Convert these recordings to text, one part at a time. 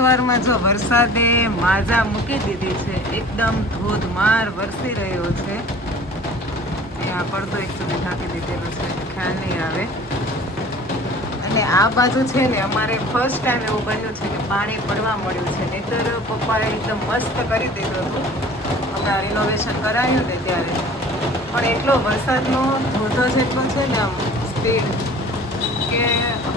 સવારમાં જો વરસાદે માજા મૂકી દીધી છે, એકદમ ધોધમાર વરસી રહ્યો છે. અહીંયા પડતો એક સુધી ઢાંકી દીધેલો છે, ખ્યાલ નહીં આવે. અને આ બાજુ છે ને અમારે ફર્સ્ટ ટાઈમ એવું બન્યું છે કે પાણી પડવા મળ્યું છે. નહીંતર પપ્પાએ એકદમ મસ્ત કરી દીધું હતું હમણાં રિનોવેશન કરાવ્યું ને ત્યારે. પણ એટલો વરસાદનો ધોધો જેટલો છે ને આમ સ્પીડ કે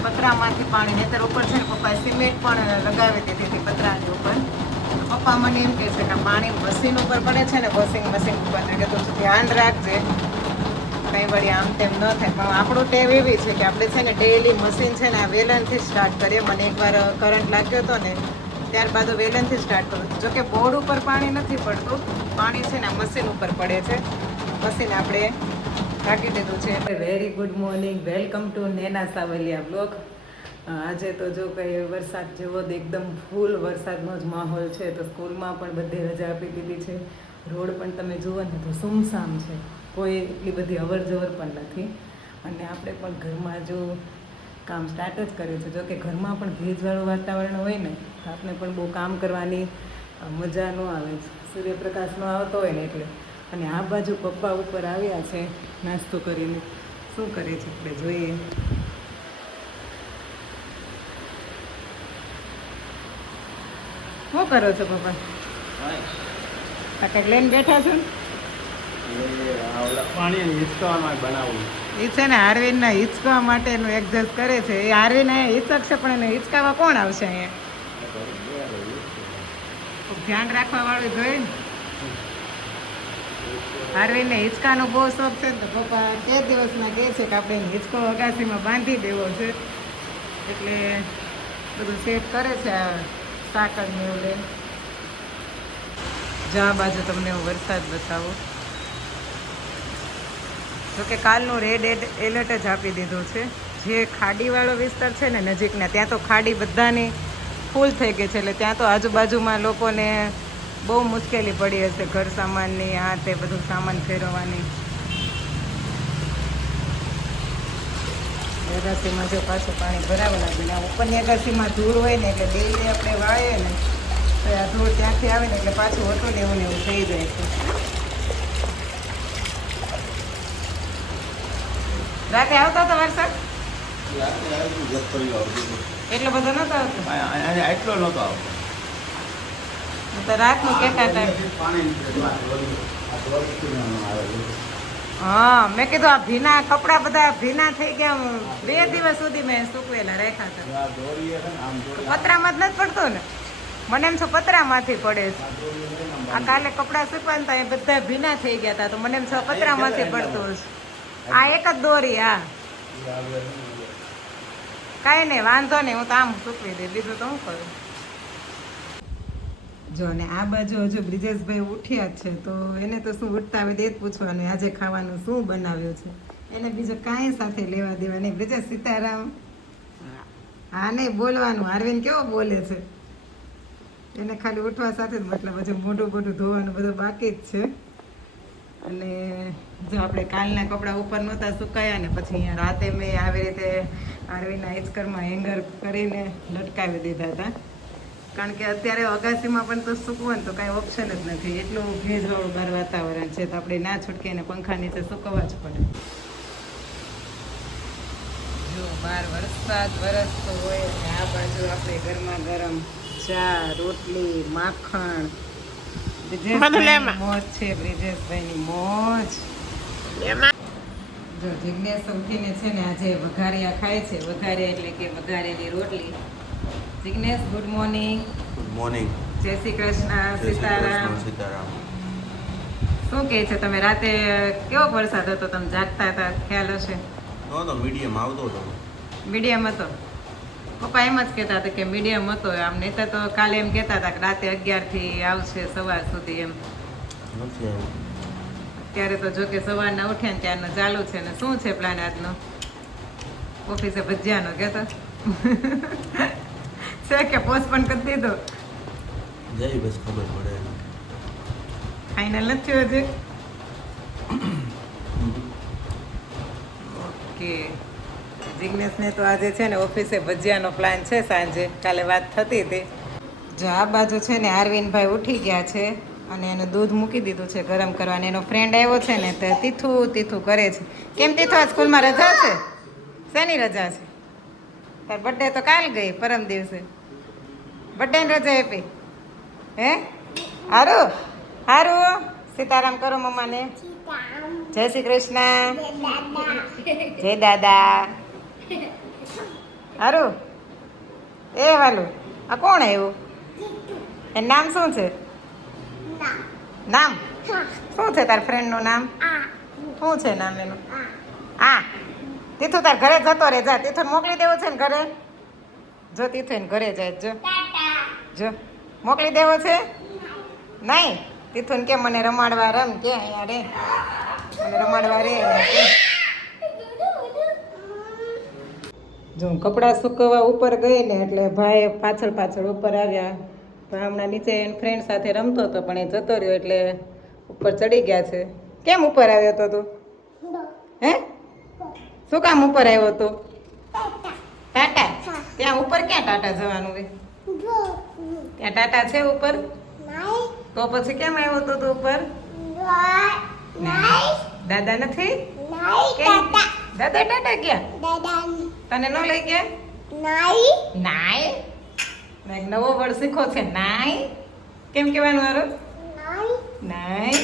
પતરામાંથી પાણી, નહીંતર ઉપર છે ને પપ્પાએ સિમેન્ટ પણ લગાવી દીધી હતી પતરાની ઉપર. પપ્પા મને એમ કહે છે કે પાણી મશીન ઉપર પડે છે ને, વોશિંગ મશીન ઉપર, કે તું ધ્યાન રાખજે કંઈ વળી આમ તેમ ન થાય. પણ આપણું ટેવ એવી છે કે આપણે છે ને ડેઈલી મશીન છે ને આ વેલણથી સ્ટાર્ટ કરીએ. મને એકવાર કરંટ લાગ્યો હતો ને ત્યારબાદ વેલણથી સ્ટાર્ટ કરું. જોકે બોર્ડ ઉપર પાણી નથી પડતું, પાણી છે ને આ મશીન ઉપર પડે છે. મશીન આપણે રાખી દીધું છે. Very good morning, welcome to Nena Savaliya blog. આજે તો જો કંઈ વરસાદ જેવો જ એકદમ ફૂલ વરસાદનો જ માહોલ છે. તો સ્કૂલમાં પણ બધે રજા આપી દીધી છે. રોડ પણ તમે જુઓ ને તો સુમસામ છે, કોઈ એટલી બધી અવર જવર પણ નથી. અને આપણે પણ ઘરમાં જો કામ સ્ટાર્ટ જ કર્યું છે. જોકે ઘરમાં પણ ભેજવાળું વાતાવરણ હોય ને તો આપણે પણ બહુ કામ કરવાની મજા ન આવે, સૂર્યપ્રકાશ ન આવતો હોય ને એટલે. અને આ બાજુ પપ્પા ઉપર આવ્યા છે નાસ્તો કરીને. શું કરે છે આપણે જોઈએ. શું કરો છો પપ્પા? આ કંઈક લઈને બેઠા છો ને? પાણી હિંચકાવામાં બનાવવું એ છે ને આરવીનના હિંચકવા માટેનું એડજસ્ટ કરે છે. એ આરવીન અહીંયા હિંચકશે પણ એને હિંચકાવા કોણ આવશે અહીંયા? ધ્યાન રાખવા વાળું જોઈએ ને. આરવીનને હિંચકાનો બહુ શોખ છે ને તો પપ્પા તે દિવસના કહે છે કે આપણે હિંચકો અગાસીમાં બાંધી દેવો છે. એટલે બધું સેટ કરે છે આ સાકરને એવું લઈને. જો આ બાજુ તમને હું વરસાદ બતાવું. જોકે કાલનું રેડ એલર્ટ જ આપી દીધું છે. જે ખાડીવાળો વિસ્તાર છે ને નજીકના, ત્યાં તો ખાડી બધાની ફૂલ થઈ ગઈ છે. એટલે ત્યાં તો આજુબાજુમાં લોકોને બહુ મુશ્કેલી પડી હશે, ઘર સામાનની આ તે બધું સામાન ફેરવવાની. અગાસીમાં જો પાછું પાણી ભરાવા લાગે. ઉપરની અગાસીમાં ધૂળ હોય ને એટલે ડેલી આપણે વાળીએ ને તો આ ધૂળ ત્યાંથી આવે ને એટલે પાછું હોતું ને એવું થઈ જાય છે. રાતે આવતો હતો વરસાદ? એટલો બધો નતો આવતો? એટલો નતો આવતો. તો રાતનું કહેતા હતા. હા, મેં કીધું આ ભીના કપડા બધા ભીના થઈ ગયા. 2 દિવસ સુધી મેં સૂકવેલા રાખ્યા હતા. પતરામાં જ નથી પડતો ને? મને એમ છો પતરામાંથી પડે છે. આ કાલે કપડા સૂકવાના હતા એ બધા ભીના થઈ ગયા હતા તો મને એમ છો પતરામાંથી પડતું હશે. આ એક જ દોરી. હા, કાંઈ નહીં, વાંધો નહીં, હું તો આમ સૂકવી દે, બીજું તો હું કરું. જો ને આ બાજુ હજુ બ્રિજેશભાઈ ઉઠ્યા જ છે તો એને તો શું ઉઠતા આવે તે જ પૂછવાનું આજે ખાવાનું શું બનાવ્યું છે. એને બીજું કાંઈ સાથે લેવા દેવા નહીં. બ્રિજેશ સીતારામ. હા નહીં બોલવાનું. અરવિંદ કેવો બોલે છે. એને ખાલી ઉઠવા સાથે જ મતલબ, હજુ મોઢું બોઢું ધોવાનું બધું બાકી જ છે. અને જો આપણે કાલના કપડાં ઉપર નહોતા સુકાયા ને પછી અહીંયા રાતે મેં આવી રીતે આરવીના હિંચકરમાં હેંગર કરીને લટકાવી દીધા હતા. કારણ કે અત્યારે અગાસીમાં પણ તો સૂકવું ને તો કાંઈ ઓપ્શન જ નથી. એટલું ભેજવાળું બહાર વાતાવરણ છે તો આપણે ના છૂટકે એને પંખા નીચે સૂકવવા જ પડે. જો બહાર વરસાદ વરસતો હોય અને આ બાજુ આપણે ગરમા ગરમ ચા, રોટલી, માખણ. મોજ છે બ્રિજેશભાઈની મોજ. જો જિજ્ઞેશ ઉઠીને છે ને આજે વઘારિયા ખાય છે. વઘારિયા એટલે કે વઘારેલી રોટલી. Jignesh good morning. Good morning. જય શ્રી કૃષ્ણ. સીતારામ. સીતારામ. શું કહે છે તમે રાતે કેવો વરસાદ હતો? તમે જાગતા હતા ખ્યાલ હશે. તો મીડિયમ આવતો હતો. મીડિયમ હતો. પપ્પા એમ જ કહેતા હતા કે મીડિયમ હતો. આમ નહીં તો કાલે એમ કહેતા હતા કે રાતે 11થી આવશે સવાર સુધી એમ. નથી આવ્યું. અત્યારે તો જો કે સવારના ઉઠ્યા ને ત્યારનો ચાલુ છે. ને શું છે પ્લાન આજનો? ઓફિસે ભજીયાનો કહેતો છે કે પોસ્ટપોન કરી દીધો? જઈ બસ ખબર પડે. ફાઇનલ નથી હજી? ઓકે. જિજ્ઞેશને તો આજે છે ને ઓફિસે ભજીયાનો પ્લાન છે સાંજે. કાલે વાત થતી હતી જો આ બાજુ છે ને આરવિનભાઈ ઉઠી ગયા છે અને એનું દૂધ મૂકી દીધું છે ગરમ કરવા અને એનો ફ્રેન્ડ આવ્યો છે ને તો તીથું તીથું કરે છે. કેમ તીથું આ સ્કૂલમાં રજા છે? શેની રજા છે? તાર બર્થડે તો કાલ ગઈ પરમ દિવસે. બર્થડે રજા આપી હે? હારું હારું સીતારામ કરો મમ્માને. જય શ્રી કૃષ્ણ. જય દાદા. હારું એ વાલું આ કોણ આવ્યું? એનું નામ શું છે? નામ શું છે તાર ફ્રેન્ડનું નામ? શું છે નામ એનું? આ તીથું તાર ઘરે જતો રે જા. તીથું મોકલી દેવો છે ને ઘરે? જો તીથું એને ઘરે જાય જો જો મોકલી દેવો છે? નહીં તીથું કે મને રમાડવા રમ કે અહીંયા રે મને રમાડવા રે કે. જો હું કપડાં સુકવવા ઉપર ગઈ ને એટલે ભાઈ પાછળ પાછળ ઉપર આવ્યા. તો હમણાં નીચે એના ફ્રેન્ડ સાથે રમતો હતો પણ એ જતો રહ્યો એટલે ઉપર ચડી ગયા છે. કેમ ઉપર આવ્યો હતો તું? હે શું કામ ઉપર આવ્યો હતો? ટાટા ત્યાં ઉપર ક્યાં ટાટા જવાનું હોય? ત્યાં ટાટા છે ઉપર? તો પછી કેમ આવ્યો હતો તું ઉપર? દાદા નથી? કેમ? દાદા ટાટા ગયા? તને ન લઈ ગયા? નાય એક નવો વર્ડ શીખો છે નાય. કેમ કહેવાનું હારું? નાય.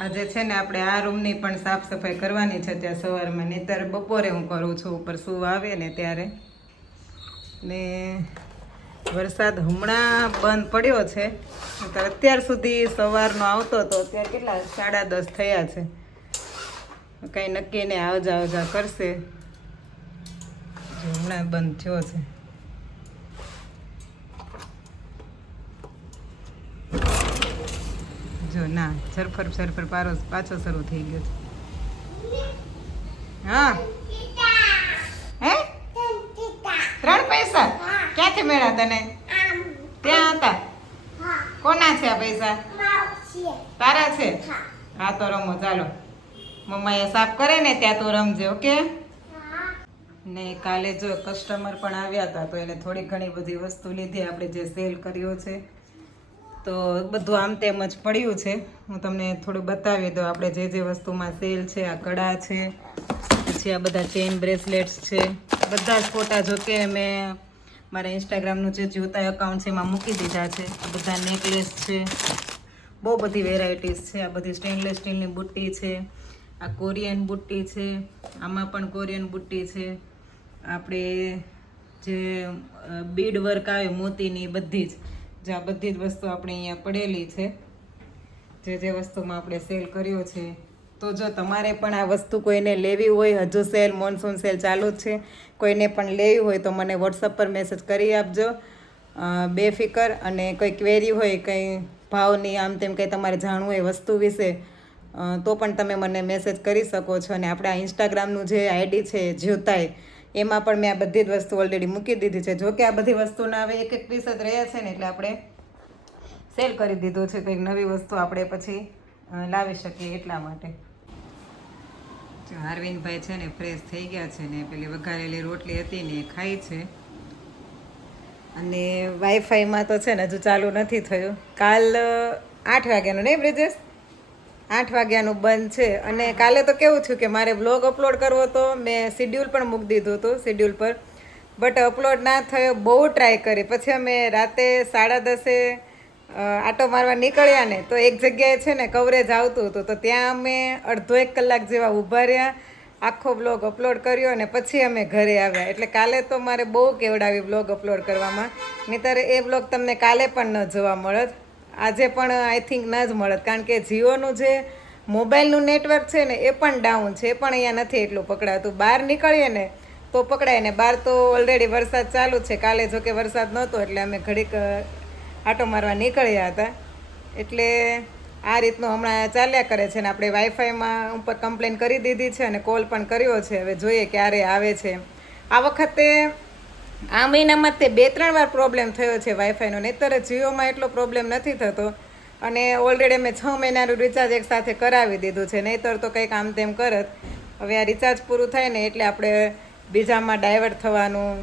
આજે છે ને આપણે આ રૂમની પણ સાફ સફાઈ કરવાની છે ત્યાં સવારમાં. નહીંતર બપોરે હું કરું છું ઉપર શું આવે ને ત્યારે. ને વરસાદ હમણાં બંધ પડ્યો છે તો અત્યાર સુધી સવારનો આવતો હતો. અત્યારે કેટલા 10:30 થયા છે. કંઈ નક્કી ને આવજા કરશે. જો હમણાં બંધ થયો છે. જો ના સરફર પાછો શરૂ થઈ ગયો છે. હા હે 3 પૈસા ક્યાંથી મળ્યા તને? ત્યાં હતા. કોના છે આ પૈસા? તારા છે? હા તો રમો ચાલો. મમ્મા એ સાફ કરે ને ત્યાં તો રમજે ઓકે. ને કાલે જો કસ્ટમર પણ આવ્યા હતા તો એને થોડી ઘણી બધી વસ્તુ લીધી આપણે જે સેલ કર્યો છે. તો બધું આમ તેમ જ પડ્યું છે. હું તમને થોડું બતાવી દઉં આપણે જે વસ્તુમાં સેલ છે. આ કડા છે, પછી આ બધા ચેઇન બ્રેસલેટ્સ છે. બધા જ ફોટા જો કે મેં મારા ઇન્સ્ટાગ્રામનું જે જ્યોતા એકાઉન્ટ છે એમાં મૂકી દીધા છે. આ બધા નેકલેસ છે, બહુ બધી વેરાયટીઝ છે. આ બધી સ્ટેનલેસ સ્ટીલની બુટ્ટી છે, આ કોરિયન બુટ્ટી છે, આમાં પણ કોરિયન બુટ્ટી છે. આપણે જે બીડ વર્ક આવે મોતીની બધી જ આ બધી જ વસ્તુ આપણે અહીંયા પડેલી છે. જે વસ્તુમાં આપણે સેલ કર્યો છે. તો જો તમારે પણ આ વસ્તુ કોઈને લેવી હોય, હજુ સેલ મોન્સૂન સેલ ચાલુ જ છે, કોઈને પણ લેવી હોય તો મને વોટ્સઅપ પર મેસેજ કરી આપજો બેફિકર. અને કોઈ ક્વેરી હોય, કંઈ ભાવની આમ તેમ કંઈ તમારે જાણવું હોય વસ્તુ વિશે તો પણ તમે મને મેસેજ કરી શકો છો. અને આપણે આ ઇન્સ્ટાગ્રામનું જે આઈડી છે જ્યોતાય એમાં પણ મેં આ બધી જ વસ્તુ ઓલરેડી મૂકી દીધી છે. જો કે આ બધી વસ્તુના હવે એક પીસ જ રહ્યા છે ને એટલે આપણે સેલ કરી દીધું છે. કંઈક નવી વસ્તુ આપણે પછી લાવી શકીએ એટલા માટે. જો અરવિંદભાઈ છે ને ફ્રેશ થઈ ગયા છે ને પેલી વઘારેલી રોટલી હતી ને એ ખાઈ છે. અને વાઈફાઈમાં તો છે ને હજુ ચાલુ નથી થયું. કાલ 8 વાગ્યાનું નહીં બ્રિજેશ? 8 વાગ્યાનું બંધ છે. અને કાલે તો કેવું થયું કે મારે બ્લોગ અપલોડ કરવો હતો, મેં શિડ્યુલ પણ મૂકી દીધું હતું શિડ્યુલ પર, બટ અપલોડ ના થયો. બહુ ટ્રાય કરી. પછી અમે રાતે 10:30 આટો મારવા નીકળ્યા ને તો એક જગ્યાએ છે ને કવરેજ આવતું હતું તો ત્યાં અમે અડધો 1 કલાક જેવા ઊભા રહ્યા, આખો બ્લોગ અપલોડ કર્યો અને પછી અમે ઘરે આવ્યા. એટલે કાલે તો મારે બહુ કેવડાવી બ્લોગ અપલોડ કરવામાં. નહીંતર એ બ્લોગ તમને કાલે પણ ન જોવા મળત, આજે પણ આઈ થિંક ન જ મળત. કારણ કે જીઓનું જે મોબાઈલનું નેટવર્ક છે ને એ પણ ડાઉન છે, એ પણ અહીંયા નથી એટલું પકડાતું. બહાર નીકળીએ ને તો પકડાય ને બહાર તો ઓલરેડી વરસાદ ચાલુ છે. કાલે જો કે વરસાદ નહોતો એટલે અમે ઘડીક આટો મારવા નીકળ્યા હતા. એટલે આ રીતનું હમણાં ચાલ્યા કરે છે. ને આપણે વાઈફાઈમાં ઉપર કમ્પ્લેન કરી દીધી છે અને કોલ પણ કર્યો છે. હવે જોઈએ ક્યારે આવે છે. આ વખતે આ મહિનામાં તે 2-3 વાર પ્રોબ્લેમ થયો છે વાઈફાઈનો. નહીંતર જીઓમાં એટલો પ્રોબ્લેમ નથી થતો. અને ઓલરેડી મેં 6 મહિનાનું રિચાર્જ એકસાથે કરાવી દીધું છે. નહીંતર તો કંઈક આમ તેમ કરત. હવે આ રિચાર્જ પૂરું થાય ને એટલે આપણે બીજામાં ડાયવર્ટ થવાનું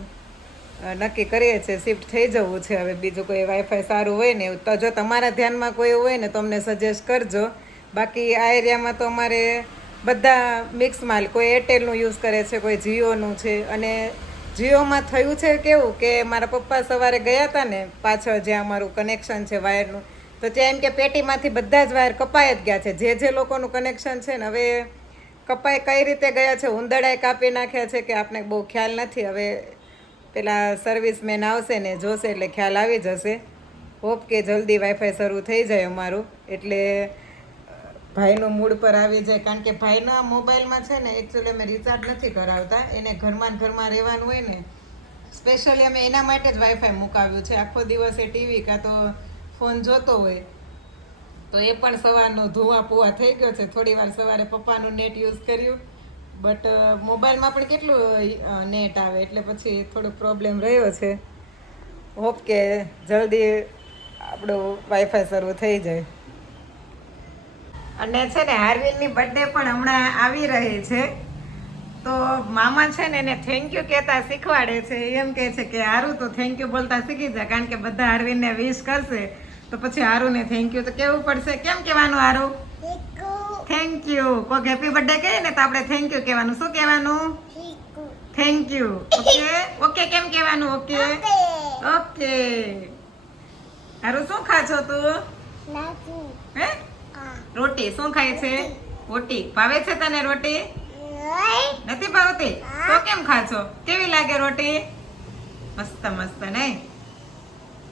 નક્કી કરીએ છીએ શિફ્ટ થઈ જવું છે હવે. બીજું કોઈ વાઈફાઈ સારું હોય ને તો જો તમારા ધ્યાનમાં કોઈ હોય ને તો અમને સજેસ્ટ કરજો. બાકી આ એરિયામાં તો અમારે બધા મિક્સ માલ, કોઈ એરટેલનું યુઝ કરે છે, કોઈ જીઓનું છે. અને જીઓમાં થયું છે કેવું કે મારા પપ્પા સવારે ગયા હતા ને પાછળ જ્યાં અમારું કનેક્શન છે વાયરનું, તો ત્યાં એમ કે પેટીમાંથી બધા જ વાયર કપાઈ જ ગયા છે. જે લોકોનું કનેક્શન છે ને હવે કપાઈ કઈ રીતે ગયા છે, ઉંદરડાએ કાપી નાખ્યા છે કે આપને બહુ ખ્યાલ નથી. હવે પેલા સર્વિસમેન આવશે ને જોશે એટલે ખ્યાલ આવી જશે. હોપ કે જલ્દી વાઈફાઈ શરૂ થઈ જાય અમારું, એટલે ભાઈનું મૂડ પર આવી જાય. કારણ કે ભાઈના મોબાઈલમાં છે ને એકચ્યુઅલી અમે રિચાર્જ નથી કરાવતા, એને ઘરમાં રહેવાનું હોય ને, સ્પેશિયલી અમે એના માટે જ વાઈફાઈ મુકાવ્યું છે. આખો દિવસ એ ટીવી કાં તો ફોન જોતો હોય તો એ પણ સવારનો ધુઆ પુઆ થઈ ગયો છે. થોડી વાર સવારે પપ્પાનું નેટ યુઝ કર્યું, બટ મોબાઈલમાં પણ કેટલું નેટ આવે એટલે પછી થોડો પ્રોબ્લેમ રહ્યો છે. હોપ કે જલ્દી આપણું વાઈફાઈ શરૂ થઈ જાય. અને છે ને હાર્વિનની બર્થડે પણ હમણાં આવી રહી છે, તો મામા છે ને એને થેન્ક યુ કહેતા શીખવાડે છે. એમ કહે છે કે હારું તો થેન્ક યુ બોલતા શીખી જાય, કારણ કે બધા હાર્વિનને વિશ કરશે તો પછી હારુને થેન્ક યુ તો કહેવું પડશે. કેમ કહેવાનું હારું? Thank you. કોઈક હેપી બર્થડે કહે ને તો આપણે થેન્ક યુ કહેવાનું. શું કહેવાનું? Thank you. ઓકે ઓકે કેમ કહેવાનું? Okay okay. હારું શું ખાશો તું? હે રોટી. શું ખાય છે? રોટી. ભાવે છે તને રોટી? નથી ભાવતી તો કેમ ખાશો? કેવી લાગે રોટી? મસ્ત મસ્ત નહીં?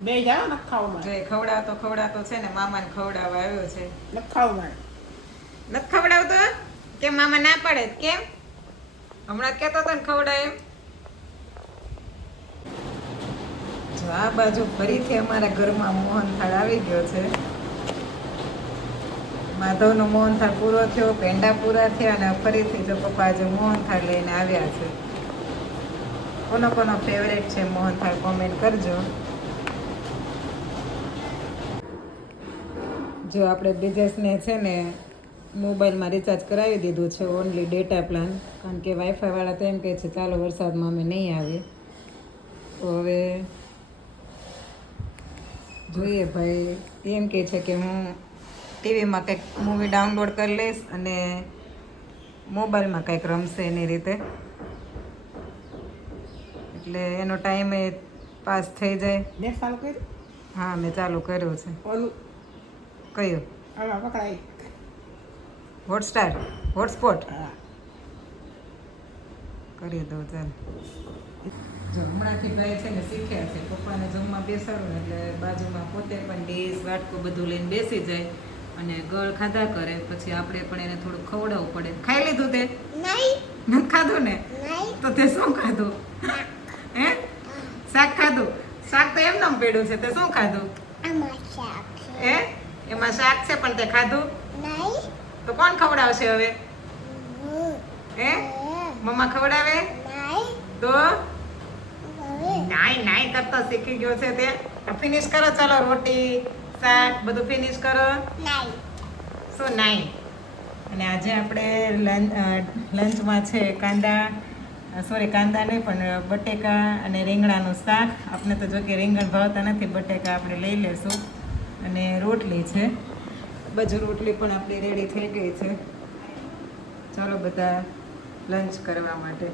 બે જાઓ ને ખાવામાં. જો ખવડાવતો છે ને મામાને ખવડાવવા આવ્યો છે. ન ખાવામાં. નથી ખવડાવતો? કેમ મામા ના પાડે? કેમ હમણાં કહેતો હતો ને ખવડાય એમ? જો આ બાજુ ફરીથી અમારા ઘરમાં મોહનથાળ આવી ગયો છે. માધવનો મોહનથાળ પૂરો થયો, પેંડા પૂરા થયા અને ફરીથી જો પપ્પા આજે મોહનથાળ લઈને આવ્યા છે. કોનો ફેવરેટ છે મોહનથાળ કોમેન્ટ કરજો. જો આપણે બિઝનેસને છે ને મોબાઈલમાં રિચાર્જ કરાવી દીધું છે, ઓનલી ડેટા પ્લાન. કારણ કે વાઈફાઈવાળા તો એમ કહે છે ચાલો વરસાદમાં અમે નહીં આવીએ. તો હવે જોઈએ. ભાઈ એમ કહે છે કે હું ટીવીમાં કંઈક મૂવી ડાઉનલોડ કરી લઈશ અને મોબાઈલમાં કંઈક રમશે એની રીતે, એટલે એનો ટાઈમે પાસ થઈ જાય. ને ચાલુ કર્યું? હા મેં ચાલુ કર્યું છે. ઓલું કયું? આમાં પકડાય. હોટસ્ટાર, હોટસ્પોટ હા. કરી દઉં ચાલ. જો હમણાંથી ભાઈ છે ને શીખ્યા છે, પપ્પાને જમવા બેસાડું ને એટલે બાજુમાં પોતે પણ ડીશ વાટકું બધું લઈને બેસી જાય અને ગળ ખાધા કરે. પછી આપણે પણ એને થોડું ખવડાવવું પડે. ખાઈ લીધું તે? નથી ખાધું ને? તો તે શું ખાધું? હે શાક ખાધું? શાક તો એમ નામ પડ્યું છે, તે શું ખાધું? હે એમાં શાક છે પણ તે ખાધું? તો કોણ ખવડાવશે હવે? હે મમ્મા ખવડાવે? તો નાઈ નાઈ કરતો શીખી ગયો છે તે. ફિનિશ કરો ચાલો, રોટી શાક બધું ફિનિશ કરો. શું નાઈ? અને આજે આપણે લંચમાં છે કાંદા નહીં પણ બટેકા અને રીંગણાનું શાક. આપણે તો જો કે રીંગણ ભાવતા નથી, બટેકા આપણે લઈ લેશું. અને રોટલી છે, બાજુ રોટલી પણ આપણી રેડી થઈ ગઈ છે. ચાલો બધા લંચ કરવા માટે.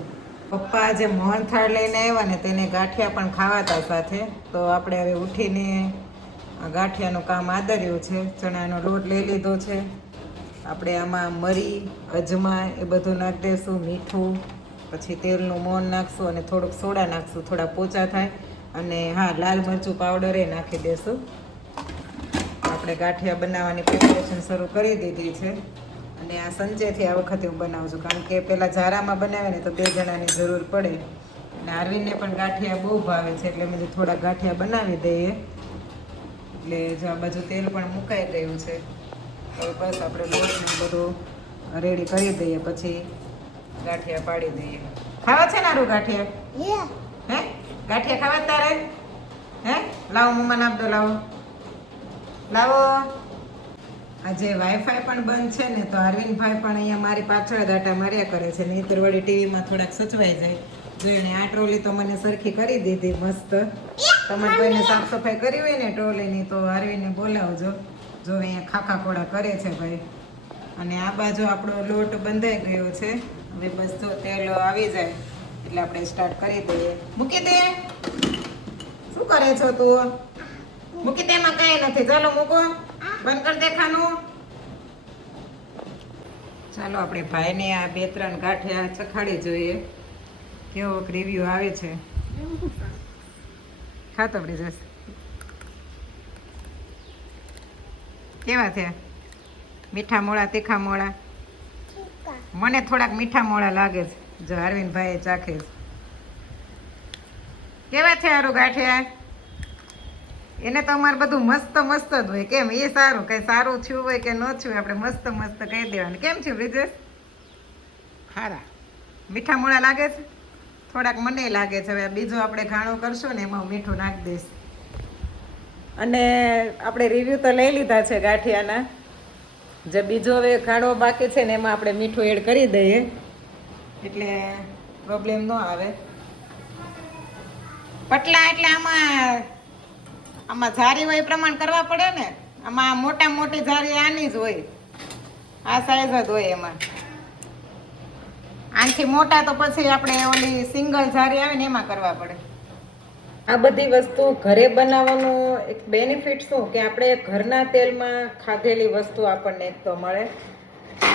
પપ્પા આજે મોહનથાળ લઈને આવ્યા ને તેને ગાંઠિયા પણ ખાવાતા સાથે, તો આપણે હવે ઉઠીને ગાંઠિયાનું કામ આદર્યું છે. ચણાનો લોટ લઈ લીધો છે આપણે. આમાં મરી, અજમા એ બધું નાખી દઈશું, મીઠું, પછી તેલનું મોણ નાખશું અને થોડુંક સોડા નાખશું, થોડા પોચા થાય. અને હા, લાલ મરચું પાવડર એ નાખી દઈશું. આપણે ગાંઠિયા બનાવવાની પ્રિપેરેશન શરૂ કરી દીધી છે. અને આ સંચેથી આ વખતે હું બનાવું છું, કારણ કે પહેલાં ઝારામાં બનાવે ને તો 2 જણાની જરૂર પડે. અને આરવીનને પણ ગાંઠિયા બહુ ભાવે છે એટલે મેં થોડા ગાંઠિયા બનાવી દઈએ. એટલે જો આ બાજુ તેલ પણ મુકાઈ ગયું છે. હવે બસ આપણે લોટને બધું રેડી કરી દઈએ, પછી ગાંઠિયા પાડી દઈએ. ખાવા છે ને આરું ગાંઠિયા? હે ગાંઠિયા ખાવા તારે? હે લાવો મમ્માને આપ દો. લાવો. આજે વાઈફાઈ પણ બંધ છે ને તો અરવિંદભાઈ પણ અહીંયા મારી પાછળ દાટા માર્યા કરે છે. નહીંતર વળી ટીવીમાં થોડાક સચવાઈ જાય. જો એને આ ટ્રોલી તો મને સરખી કરી દીધી મસ્ત. તમારે કોઈને સાફ સફાઈ કરી હોય ને ટ્રોલીની તો આરવીને બોલાવજો. જો અહીંયા ખાખા ખોડા કરે છે ભાઈ. અને આ બાજુ આપણો લોટ બંધાઈ ગયો છે. હવે બસ જો તેલ આવી જાય એટલે આપણે સ્ટાર્ટ કરી દઈએ. મૂકી દે. શું કરે છો તું? મૂકી દે, એમાં કાંઈ નથી. ચાલો મૂકો, બંધ કરી દે ખાનું. ચાલો આપણે ભાઈને આ 2-3 ગાંઠિયા ચખાડી જોઈએ કેવો રિવ્યુ આવે છે. ખાતો બ્રિજેશ, કેવા થયા? મીઠા મોળા, તીખા મોળા? મને થોડાક મીઠા મોળા લાગે છે. જો અરવિંદભાઈ ચાખે છે. કેવા છે હારું ગાંઠિયા? એને તો અમારે બધું મસ્ત મસ્ત જ હોય. કેમ એ સારું, કઈ સારું થયું હોય કે ન થયું આપણે મસ્ત મસ્ત કહી દેવાનું. કેમ છે બ્રિજેશ? હારા. મીઠા મોળા લાગે છે? થોડાક મને લાગે છે. હવે બીજું આપણે ઘાણું કરશું ને એમાં મીઠું નાખી દઈશ. અને આપણે રિવ્યુ તો લઈ લીધા છે ગાંઠિયાના. જે બીજો હવે ઘાણો બાકી છે ને એમાં આપણે મીઠું એડ કરી દઈએ એટલે પ્રોબ્લેમ ન આવે. પટલા એટલે આમાં જારી હોય એ પ્રમાણ કરવા પડે ને. આમાં મોટા મોટી જારી આની જ હોય, આ સાઈઝ જ હોય. એમાં આનાથી મોટા તો પછી આપણે ઓલી સિંગલ જારી આવે ને એમાં કરવા પડે. આ બધી વસ્તુ ઘરે બનાવવાનું એક બેનિફિટ શું કે આપણે ઘરના તેલમાં ખાધેલી વસ્તુ આપણને એક તો મળે.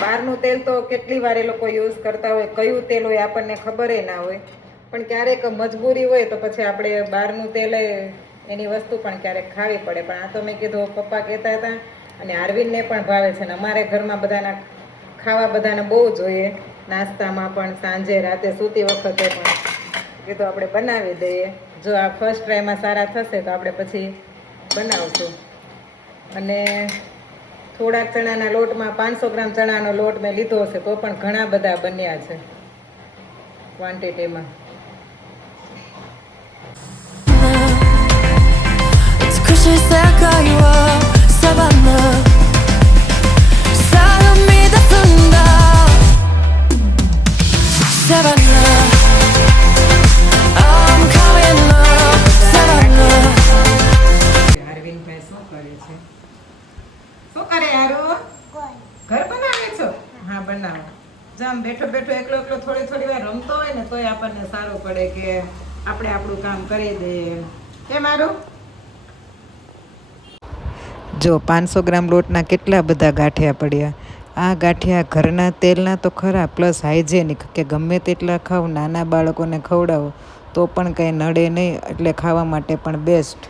બહારનું તેલ તો કેટલી વાર એ લોકો યુઝ કરતા હોય, કયું તેલ હોય આપણને ખબર ના હોય. પણ ક્યારેક મજબૂરી હોય તો પછી આપણે બહારનું તેલ એની વસ્તુ પણ ક્યારેક ખાવી પડે. પણ આ તો મેં કીધું પપ્પા કહેતા હતા અને આરવિનને પણ ભાવે છે. ને અમારે ઘરમાં બધાના ખાવા બધાને બહુ જોઈએ, નાસ્તામાં પણ, સાંજે, રાતે સૂતી વખતે પણ. કીધું આપણે બનાવી દઈએ. જો આ ફર્સ્ટ ટ્રાયમાં સારા થશે તો આપણે પછી બનાવશું. અને થોડાક ચણાના લોટમાં 500 ગ્રામ ચણાનો લોટ મેં લીધો હશે તો પણ ઘણા બધા બન્યા છે ક્વોન્ટિટીમાં. બેઠો બેઠો એકલો એકલો થોડી થોડી વાર રમતો હોય ને તોય આપણને સારું પડે કે આપણે આપણું કામ કરી દઈએ. કે મારું જો 500 ગ્રામ લોટના કેટલા બધા ગાંઠિયા પડ્યા. આ ગાંઠિયા ઘરના તેલના તો ખરા, પ્લસ હાઇજેનિક કે ગમે તેટલા ખાવ, નાના બાળકોને ખવડાવો તો પણ કંઈ નડે નહીં, એટલે ખાવા માટે પણ બેસ્ટ.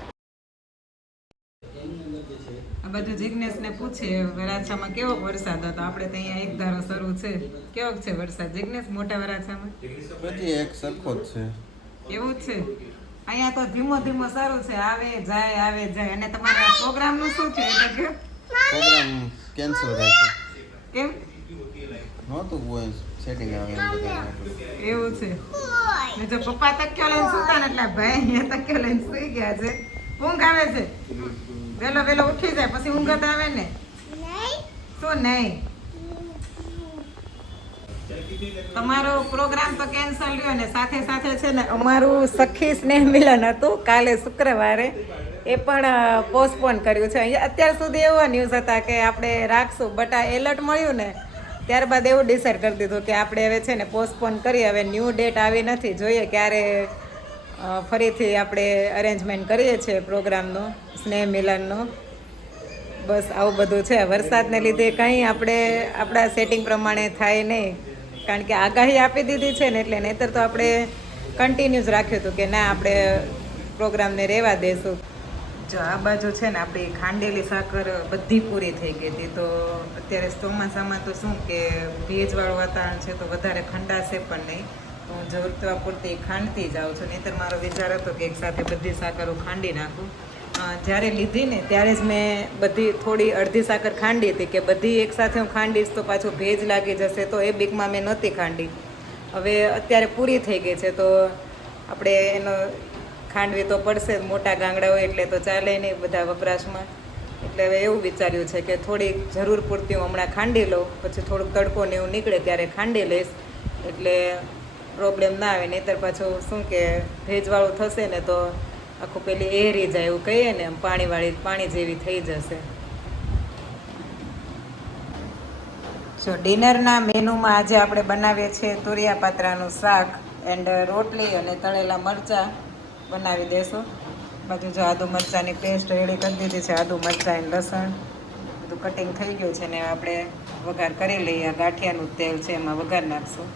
આ બધું જિજ્ઞેશને પૂછે વરાછામાં કેવો વરસાદ હતો. આપણે તો અહીંયા એક ધારો શરૂ છે. કેવો છે વરસાદ જિજ્ઞેશ મોટા વરાછામાં? બધી એક સરખો જ છે. એવું જ છે. અહીંયા તો ધીમો ધીમો સારું છે, આવે જાય આવે જાય. અને તમારા પ્રોગ્રામનું શું છે? એટલે પ્રોગ્રામ કેન્સલ રાખ્યો. કેમ? નહોતું કોઈ સેટિંગ આવે એમ બધા. એવું છે. ને જો પપ્પા તક્યો લઈને સુતા ને એટલે ભાઈ અહીંયા તક્યો લઈને સુઈ ગયા છે. ઊંઘ આવે છે? વેલો વેલો ઉઠી જાય પછી ઊંઘ જ આવે ને. શું નહીં? તમારો પ્રોગ્રામ તો કેન્સલ રહ્યો ને સાથે સાથે છે ને અમારું સખી સ્નેહ મિલન હતું કાલે શુક્રવારે, એ પણ પોસ્ટપોન કર્યું છે. અહીંયા અત્યાર સુધી એવા ન્યૂઝ હતા કે આપણે રાખશું, બટ આ એલર્ટ મળ્યું ને ત્યારબાદ એવું ડિસાઈડ કરી દીધું કે આપણે હવે છે ને પોસ્ટપોન કરીએ. હવે ન્યૂ ડેટ આવી નથી, જોઈએ ક્યારે ફરીથી આપણે અરેન્જમેન્ટ કરીએ છીએ પ્રોગ્રામનું, સ્નેહ મિલનનું. બસ આવું બધું છે. વરસાદને લીધે કંઈ આપણે આપણા સેટિંગ પ્રમાણે થાય નહીં, કારણ કે આગાહી આપી દીધી છે ને એટલે. નહીંતર તો આપણે કન્ટિન્યુઝ રાખ્યું હતું કે ના આપણે પ્રોગ્રામને રહેવા દેશું. જો આ બાજુ છે ને આપણી ખાંડેલી સાકર બધી પૂરી થઈ ગઈ હતી. તો અત્યારે ચોમાસામાં તો શું કે ભેજવાળું વાતાવરણ છે તો વધારે ખંડાશે પણ નહીં. હું જરૂર પૂરતી ખાંડતી જાઉં છું. નહીંતર મારો વિચાર હતો કે એકસાથે બધી સાકરો ખાંડી નાખું. જ્યારે લીધી ને ત્યારે જ મેં બધી થોડી અડધી સાકર ખાંડી હતી કે બધી એકસાથે હું ખાંડીશ તો પાછું ભેજ લાગી જશે, તો એ બીકમાં મેં નહોતી ખાંડી. હવે અત્યારે પૂરી થઈ ગઈ છે તો આપણે એનો ખાંડવી તો પડશે જ. મોટા ગાંગડા હોય એટલે તો ચાલે નહીં બધા વપરાશમાં. એટલે હવે એવું વિચાર્યું છે કે થોડીક જરૂર પૂરતી હું હમણાં ખાંડી લઉં, પછી થોડુંક તડકો ને એવું નીકળે ત્યારે ખાંડી લઈશ. એટલે પ્રોબ્લેમ ના આવે. નહીંતર પાછું શું કે ભેજવાળું થશે ને તો આખું પેલી એરી જાય એવું કહીએ ને એમ પાણી જેવી થઈ જશે. જો ડિનરના મેનુમાં આજે આપણે બનાવીએ છીએ તુરિયા પાત્રાનું શાક એન્ડ રોટલી અને તળેલા મરચાં બનાવી દેશું. બાજુ જો આદુ મરચાંની પેસ્ટ રેડી કરી દીધી છે. આદુ મરચાં અને લસણ બધું કટિંગ થઈ ગયું છે ને આપણે વઘાર કરી લઈએ. ગાંઠિયાનું તેલ છે એમાં વઘાર નાખશું.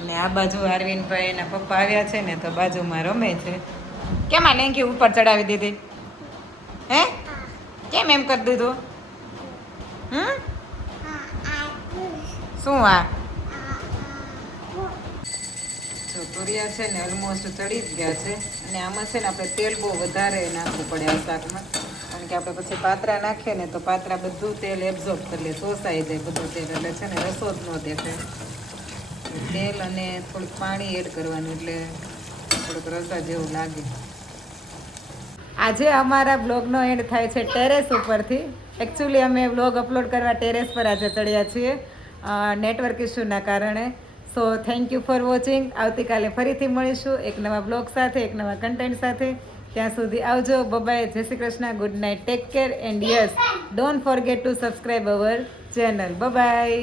અને આ બાજુ અરવિંદભાઈ એના પપ્પા આવ્યા છે ને તો બાજુમાં રમે છે. કેમ આ લેંગી ઉપર ચડાવી દીધી? હે કેમ એમ કરી દીધું? શું આ જો તુરિયા છે ને ઓલમોસ્ટ ચડી જ ગયા છે. અને આમાં છે ને આપણે તેલ બહુ વધારે નાખવું પડે આ શાકમાં, કારણ કે આપણે પછી પાત્રા નાખીએ ને તો પાત્રા બધું તેલ એબ્ઝોર્બ કરી લે, શોષાઈ જાય બધું તેલ, એટલે છે ને રસો જ ન દેખાય. તેલ અને થોડુંક પાણી એડ કરવાનું એટલે થોડુંક રસા જેવું લાગે. આજે અમારા બ્લોગનો એન્ડ થાય છે ટેરેસ ઉપરથી. એકચ્યુઅલી અમે બ્લોગ અપલોડ કરવા ટેરેસ પર આજે ચડ્યા છીએ નેટવર્ક ઇસ્યુના કારણે. So thank you for watching. આવતીકાલે ફરીથી મળીશું એક નવા બ્લોગ સાથે, એક નવા કન્ટેન્ટ સાથે. ત્યાં સુધી આવજો. બાય, જય Shri Krishna, good night, take care and yes, don't forget to subscribe our channel. By.